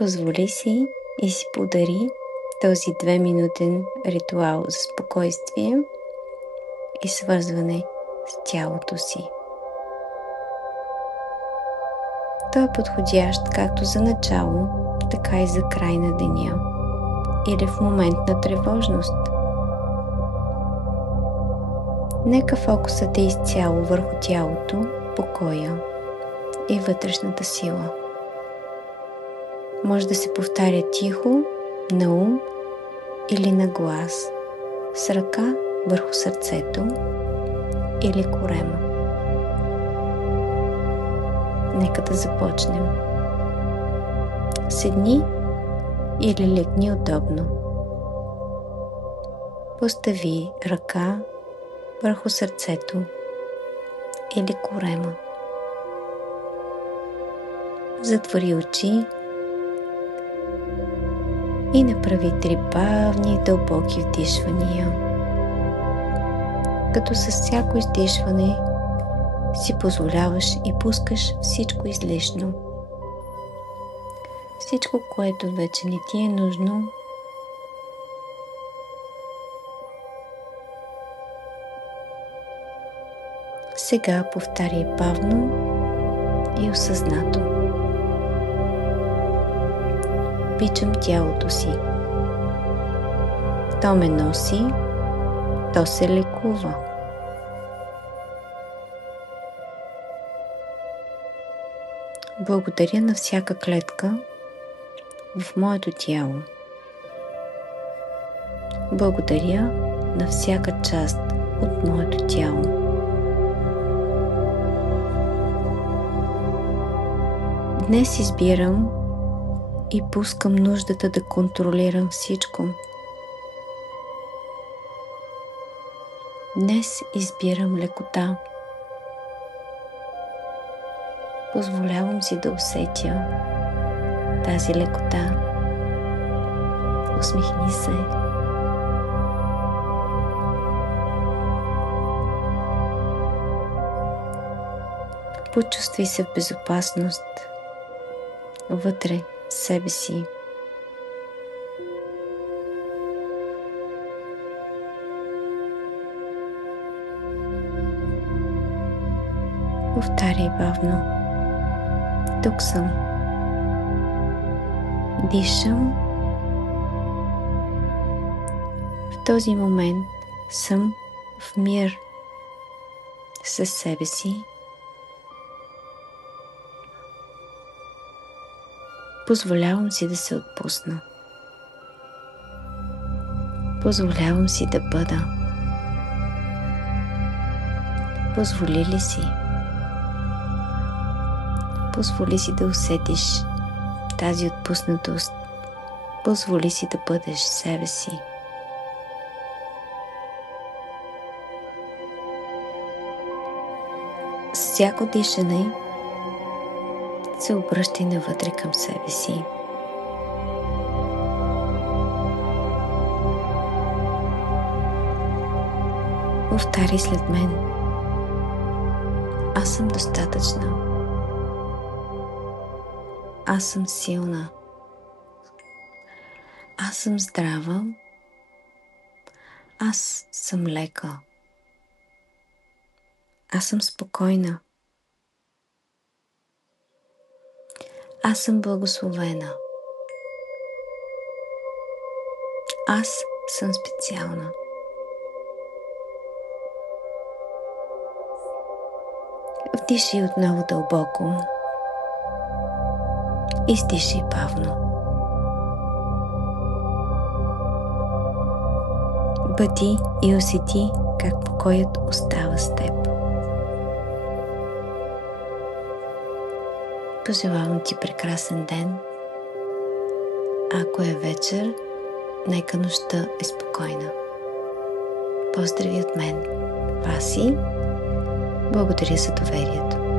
Позволи си и си подари този 2-минутен ритуал за спокойствие и свързване с тялото си. Той е подходящ както за начало, така и за край на деня или в момент на тревожност. Нека фокусът е изцяло върху тялото, покоя и вътрешната сила. Може да се повтаря тихо, на ум или на глас, с ръка върху сърцето или корема. Нека да започнем. Седни или легни удобно. Постави ръка върху сърцето или корема. Затвори очи и направи 3 бавни и дълбоки вдишвания, като с всяко издишване си позволяваш и пускаш всичко излишно. Всичко, което вече не ти е нужно, сега повтаряй бавно и осъзнато. Обичам тялото си. То ме носи, то се лекува. Благодаря на всяка клетка в моето тяло. Благодаря на всяка част от моето тяло. Днес избирам и пускам нуждата да контролирам всичко. Днес избирам лекота. Позволявам си да усетя тази лекота. Усмихни се. Почувствай се в безопасност вътре в себе си. Повтаряй бавно. Тук съм. Дишам. В този момент съм в мир със себе си. Позволявам си да се отпусна. Позволявам си да бъда. Позволи ли си? Позволи си да усетиш тази отпуснатост. Позволи си да бъдеш себе си. С всяко дишане се обръщай навътре към себе си. Повтаряй след мен. Аз съм достатъчна. Аз съм силна. Аз съм здрава. Аз съм лека. Аз съм спокойна. Аз съм благословена. Аз съм специална. Вдишай отново дълбоко. Издишай бавно. Бъди и усети как покоят остава с теб. Пожелавам ти прекрасен ден. Ако е вечер, нека нощта е спокойна. Поздрави от мен, Васи. Благодаря за доверието.